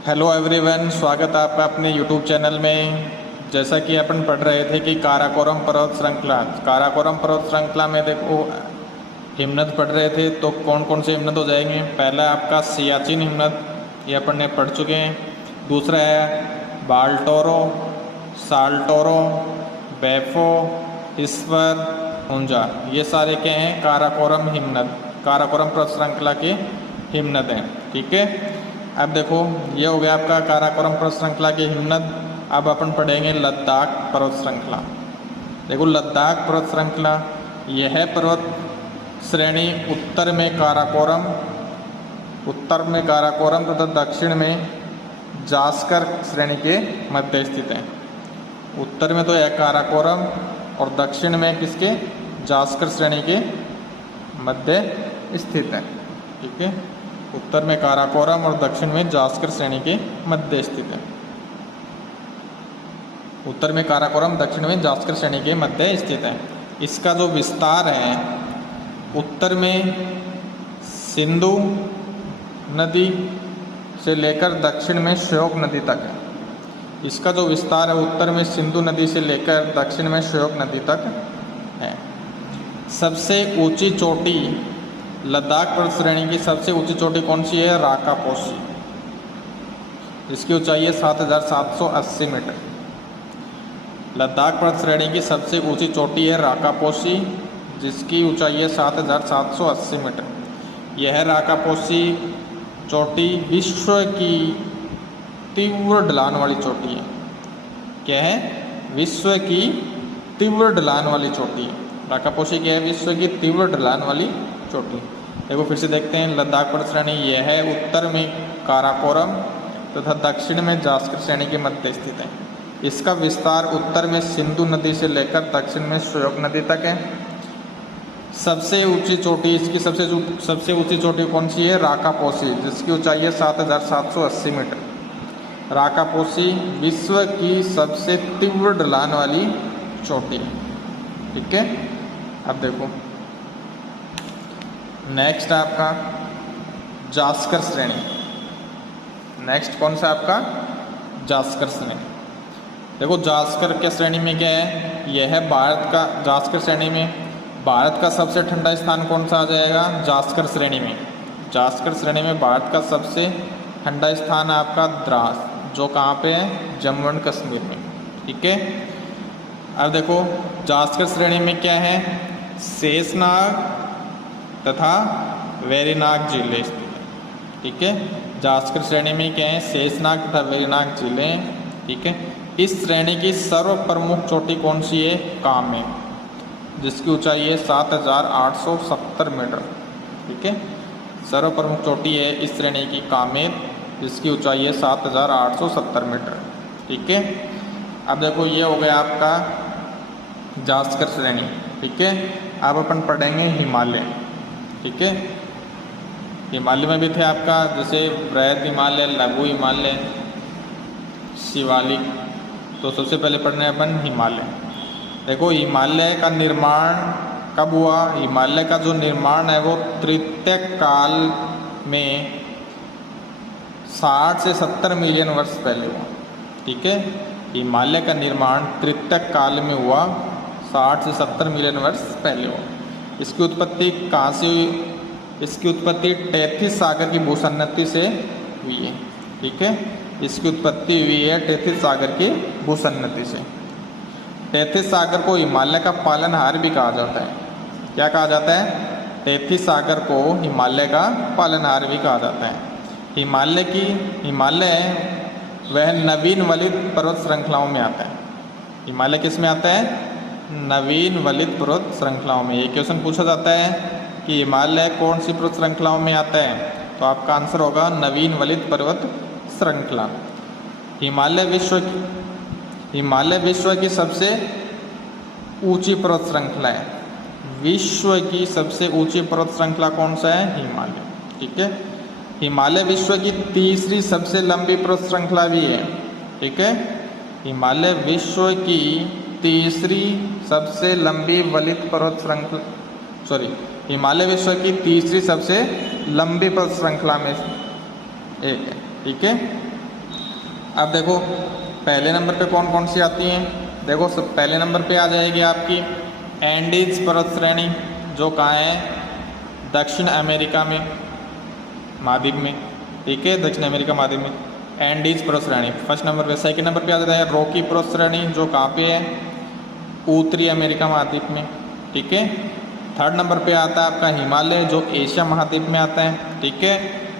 Hello everyone, स्वागत है आपका अपने यूट्यूब चैनल में। जैसा कि अपन पढ़ रहे थे कि काराकोरम पर्वत श्रृंखला में देखो हिमनद पढ़ रहे थे, तो कौन कौन से हिमनद हो जाएंगे। पहला आपका सियाचिन हिमनद, ये अपन ने पढ़ चुके हैं। दूसरा है बाल्टोरो, साल्टोरो, बैफो, ईश्वर, हुंजा। ये सारे क्या हैं? काराकोरम हिमनद, काराकोरम पर्वत श्रृंखला के हिमनद हैं। ठीक है, अब देखो ये हो गया आपका काराकोरम पर्वत श्रृंखला के हिमनद। अब अपन पढ़ेंगे लद्दाख पर्वत श्रृंखला। देखो लद्दाख पर्वत श्रृंखला, यह पर्वत श्रेणी उत्तर में काराकोरम तथा दक्षिण में जास्कर श्रेणी के मध्य स्थित है। उत्तर में तो है काराकोरम और दक्षिण में किसके? जास्कर श्रेणी के मध्य स्थित है। ठीक है, उत्तर में काराकोरम और दक्षिण में जास्कर श्रेणी के मध्य स्थित है। उत्तर में काराकोरम, दक्षिण में जास्कर श्रेणी के मध्य स्थित है। इसका जो विस्तार है, उत्तर में सिंधु नदी से लेकर दक्षिण में श्योक नदी तक है। इसका जो विस्तार है, उत्तर में सिंधु नदी से लेकर दक्षिण में श्योक नदी तक है। सबसे ऊंची चोटी, लद्दाख पर्वत श्रेणी की सबसे ऊंची चोटी कौन सी है? राकापोशी। इसकी ऊंचाई है 7,780 मीटर। लद्दाख पर्वत श्रेणी की सबसे ऊंची चोटी है राकापोशी, जिसकी ऊंचाई है 7,780 मीटर। यह राकापोशी चोटी विश्व की तीव्र ढलान वाली चोटी है। क्या है? विश्व की तीव्र ढलान वाली चोटी है। राकापोशी क्या है? विश्व की तीव्र ढलान वाली चोटी। देखो फिर से देखते हैं, लद्दाख पर्वत श्रेणी यह है उत्तर में काराकोरम तथा दक्षिण में जास्कर श्रेणी के मध्य स्थित है। इसका विस्तार उत्तर में सिंधु नदी से लेकर दक्षिण में श्योक नदी तक है। सबसे ऊंची चोटी, इसकी सबसे ऊंची चोटी कौन सी है? राकापोशी, जिसकी ऊंचाई है 7,780 मीटर। राकापोशी विश्व की सबसे तीव्र ढलान वाली चोटी है। ठीक है, अब देखो नेक्स्ट आपका जास्कर श्रेणी। नेक्स्ट कौन सा आपका? जास्कर श्रेणी। देखो जास्कर के श्रेणी में क्या है? यह है भारत का, जास्कर श्रेणी में भारत का सबसे ठंडा स्थान कौन सा आ जाएगा? जास्कर श्रेणी में। जास्कर श्रेणी में भारत का सबसे ठंडा स्थान है आपका द्रास, जो कहाँ पे है? जम्मू एंड कश्मीर में। ठीक है, अब देखो जास्कर श्रेणी में क्या है? शेषनाग तथा वेरीनाग जिले स्थित है। ठीक है, जास्कर श्रेणी में क्या है? शेषनाग तथा वेरीनाग जिले। ठीक है, इस श्रेणी की सर्व प्रमुख चोटी कौन सी है? कामेर, जिसकी ऊंचाई है 7,870 मीटर। ठीक है, सर्व प्रमुख चोटी है इस श्रेणी की कामेर, जिसकी ऊंचाई है 7,870 मीटर। ठीक है, अब देखो ये हो गया आपका जास्कर श्रेणी। ठीक है, अब अपन पढ़ेंगे हिमालय। ठीक है, हिमालय में भी थे आपका जैसे बृहद हिमालय, लघु हिमालय, शिवालिक। तो सबसे पहले पढ़ने अपन हिमालय। देखो हिमालय का निर्माण कब हुआ? हिमालय का जो निर्माण है वो तृतीय काल में 60 से 70 मिलियन वर्ष पहले हुआ। ठीक है, हिमालय का निर्माण तृतीय काल में हुआ, 60 से 70 मिलियन वर्ष पहले हुआ। इसकी उत्पत्ति कहाँ से हुई? इसकी उत्पत्ति टेथिस सागर की भूसन्नति से हुई है। ठीक है, इसकी उत्पत्ति हुई है टेथिस सागर की भूसन्नति से। टेथिस सागर को हिमालय का पालनहार भी कहा जाता है। क्या कहा जाता है? टेथिस सागर को हिमालय का पालनहार भी कहा जाता है। हिमालय वह नवीन वलित पर्वत श्रृंखलाओं में आता है। हिमालय किस में आता है? नवीन वलित पर्वत श्रृंखलाओं में। ये क्वेश्चन पूछा जाता है कि हिमालय कौन सी पर्वत श्रृंखलाओं में आता है, तो आपका आंसर होगा नवीन वलित पर्वत श्रृंखला। हिमालय विश्व की सबसे ऊंची पर्वत श्रृंखला है। विश्व की सबसे ऊंची पर्वत श्रृंखला कौन सा है? हिमालय। ठीक है, हिमालय विश्व की तीसरी सबसे लंबी पर्वत श्रृंखला भी है। ठीक है, हिमालय विश्व की तीसरी सबसे लंबी वलित पर्वत श्रृंखला, हिमालय विश्व की तीसरी सबसे लंबी पर्वत श्रृंखला में एक है। ठीक है, अब देखो पहले नंबर पे कौन कौन सी आती हैं। देखो सब पहले नंबर पे आ जाएगी आपकी एंडीज पर्वत श्रेणी, जो कहाँ है, दक्षिण अमेरिका में, महाद्वीप में, ठीक है, दक्षिण अमेरिका महाद्वीप में एंडीज पर्वत श्रेणी फर्स्ट नंबर पे। सेकंड नंबर पे आ जाता है रॉकी पर्वत श्रेणी, जो कहाँ पे है, उत्तरी अमेरिका महाद्वीप में, ठीक है। थर्ड नंबर पे आता है आपका हिमालय, जो एशिया महाद्वीप में आता है, ठीक है।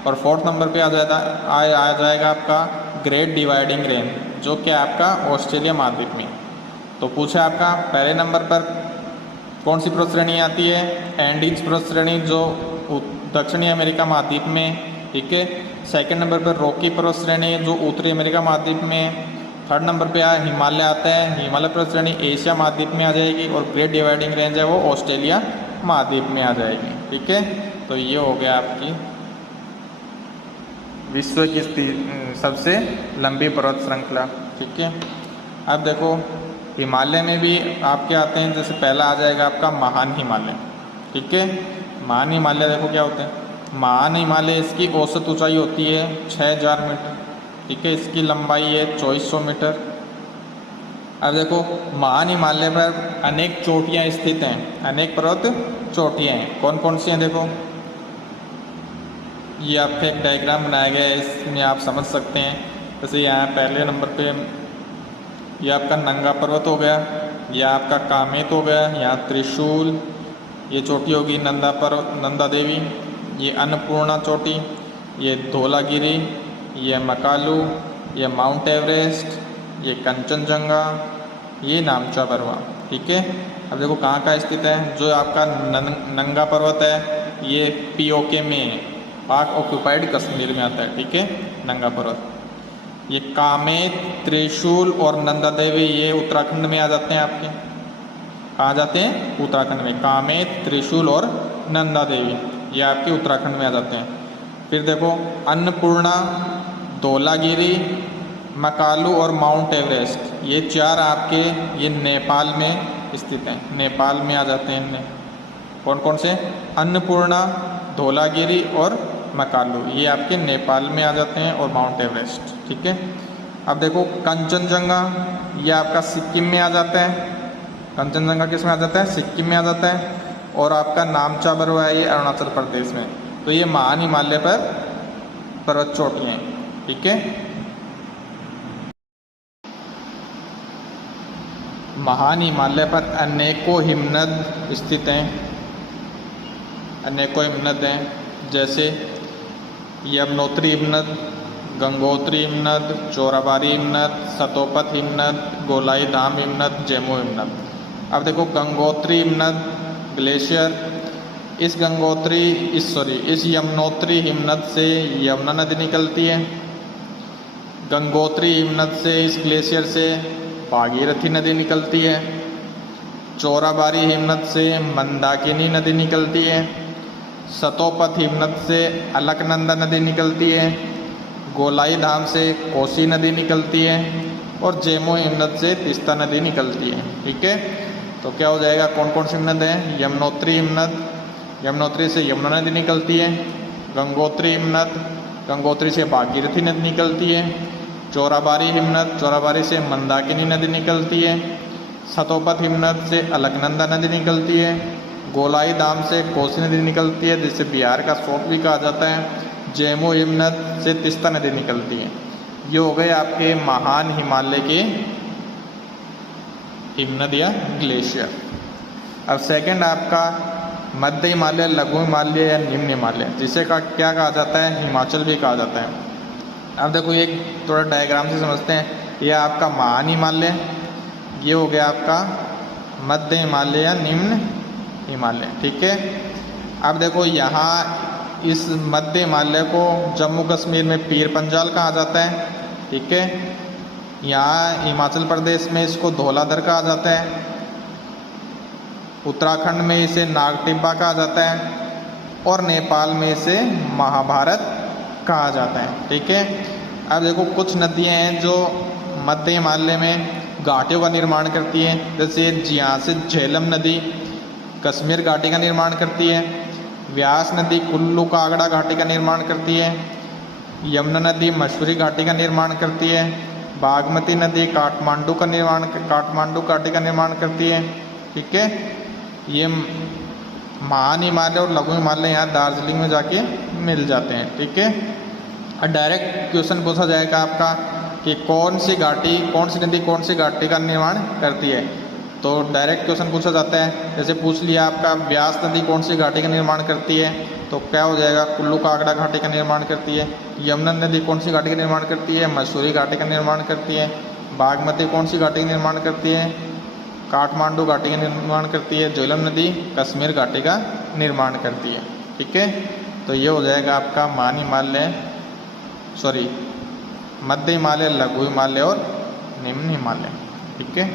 और फोर्थ नंबर पे आ जाएगा आपका ग्रेट डिवाइडिंग रेंज, जो क्या है आपका ऑस्ट्रेलिया महाद्वीप में। तो पूछा आपका पहले नंबर पर कौन सी पर्वत श्रेणी आती है, एंडीज पर्वत श्रेणी, जो दक्षिणी अमेरिका महाद्वीप में, ठीक है। सेकंड नंबर पर रॉकी पर्वत श्रेणी, जो उत्तरी अमेरिका महाद्वीप में। थर्ड नंबर पे हिमालय आता है, हिमालय पर्वत श्रेणी एशिया महाद्वीप में आ जाएगी। और ग्रेट डिवाइडिंग रेंज है वो ऑस्ट्रेलिया महाद्वीप में आ जाएगी, ठीक है। तो ये हो गया आपकी विश्व की सबसे लंबी पर्वत श्रृंखला, ठीक है। अब देखो हिमालय में भी आपके आते हैं, जैसे पहला आ जाएगा आपका महान हिमालय, ठीक है। महान हिमालय देखो क्या होते हैं, महान हिमालय इसकी औसत ऊंचाई होती है 6000 मीटर, ठीक है। इसकी लंबाई है 2400 मीटर। अब देखो महान हिमालय पर अनेक चोटियाँ स्थित हैं, अनेक पर्वत चोटियाँ हैं। कौन कौन सी हैं देखो, ये आपका एक डायग्राम बनाया गया है, इसमें आप समझ सकते हैं। जैसे यहाँ पहले नंबर पे ये आपका नंगा पर्वत हो गया, यह आपका कामेत हो गया, यहाँ त्रिशूल, ये चोटी होगी नंदा पर्वत, नंदा देवी, ये अन्नपूर्णा चोटी, ये धौलागिरी, ये मकालू, ये माउंट एवरेस्ट, ये कंचनजंगा, ये नामचा पर्वत, ठीक है। अब देखो कहाँ का स्थित है, जो आपका नंगा पर्वत है ये पीओके में, पाक ऑक्यूपाइड कश्मीर में आता है, ठीक है, नंगा पर्वत। ये कामेत, त्रिशूल और नंदा देवी ये उत्तराखंड में आ जाते हैं आपके, कहाँ जाते हैं, उत्तराखंड में। कामेत, त्रिशूल और नंदा देवी ये आपके उत्तराखंड में आ जाते हैं। फिर देखो अन्नपूर्णा, धौलागिरी, मकालू और माउंट एवरेस्ट ये चार आपके ये नेपाल में स्थित हैं, नेपाल में आ जाते हैं इनमें। कौन कौन से, अन्नपूर्णा, धौलागिरी और मकालू ये आपके नेपाल में आ जाते हैं, और माउंट एवरेस्ट, ठीक है। अब देखो कंचनजंगा ये आपका सिक्किम में आ जाता है, कंचनजंगा किस में आ जाता है, सिक्किम में आ जाता है। और आपका नामचा पर्वत है ये अरुणाचल प्रदेश में। तो ये महान हिमालय पर पर्वत चोटियाँ हैं, ठीक है। महान हिमालय पर अनेकों हिमनद स्थित हैं, अनेकों हिमनद हैं, जैसे यमुनोत्री हिमनद, गंगोत्री हिमनद, चोराबाड़ी हिमनद, सतोपत हिमनद, गोलाई धाम हिमनद, जेमू हिमनद। अब देखो गंगोत्री हिमनद ग्लेशियर, इस यमुनोत्री हिमनद से यमुना नदी निकलती है। गंगोत्री हिमनद से, इस ग्लेशियर से भागीरथी नदी निकलती है। चोराबाड़ी हिमनद से मंदाकिनी नदी निकलती है। सतोपत हिमनद से अलकनंदा नदी निकलती है। गोलाई धाम से कोसी नदी निकलती है। और जेमू हिमनद से तीस्ता नदी निकलती है, ठीक है। तो क्या हो जाएगा, कौन कौन सी हिमनद है, यमुनोत्री हिमनद, यमुनोत्री से यमुना नदी निकलती है। गंगोत्री हिमनद, गंगोत्री से भागीरथी नदी निकलती है। चोराबाड़ी हिमनद, चोराबाड़ी से मंदाकिनी नदी निकलती है। सतोपत हिमनद से अलकनंदा नदी निकलती है। गोलाई धाम से कोसी नदी निकलती है, जिसे बिहार का शोक भी कहा जाता है। जेमू हिमनद से तीस्ता नदी निकलती है। ये हो गए आपके महान हिमालय के हिमनद या ग्लेशियर। अब सेकंड आपका मध्य हिमालय, लघु हिमालय या निम्न हिमालय, जिसे का क्या कहा जाता है, हिमाचल भी कहा जाता है। अब देखो एक थोड़ा डायग्राम से समझते हैं। यह आपका महान हिमालय, ये हो गया आपका मध्य हिमालय या निम्न हिमालय, ठीक है। अब देखो यहाँ इस मध्य हिमालय को जम्मू कश्मीर में पीर पंजाल कहा जाता है, ठीक है। यहाँ हिमाचल प्रदेश में इसको धौलाधर कहा जाता है। उत्तराखंड में इसे नागटिब्बा कहा जाता है। और नेपाल में इसे महाभारत कहा जाता है, ठीक है। अब देखो कुछ नदियाँ हैं जो मध्य हिमालय में घाटियों का निर्माण करती हैं, जैसे यहाँ से झेलम नदी कश्मीर घाटी का निर्माण करती है। व्यास नदी कुल्लू कागड़ा घाटी का निर्माण करती है। यमुना नदी मसूरी घाटी का निर्माण करती है। बागमती नदी काठमांडू घाटी का निर्माण करती है। ठीक है, ये महान हिमालय और लघु हिमालय यहाँ दार्जिलिंग में जाके मिल जाते हैं। ठीक है, और डायरेक्ट क्वेश्चन पूछा जाएगा आपका कि कौन सी नदी कौन सी घाटी का निर्माण करती है। तो डायरेक्ट क्वेश्चन पूछा जाता है, जैसे पूछ लिया आपका ब्यास नदी कौन सी घाटी का निर्माण करती है, तो क्या हो जाएगा, कुल्लू कागड़ा घाटी का निर्माण करती है। यमुना नदी कौन सी घाटी का निर्माण करती है, मसूरी घाटी का निर्माण करती है। बागमती कौन सी घाटी का निर्माण करती है, काठमांडू घाटी का निर्माण करती है। झेलम नदी कश्मीर घाटी का निर्माण करती है। ठीक है, तो ये हो जाएगा आपका मध्य हिमालय, लघु हिमालय और निम्न हिमालय। ठीक है।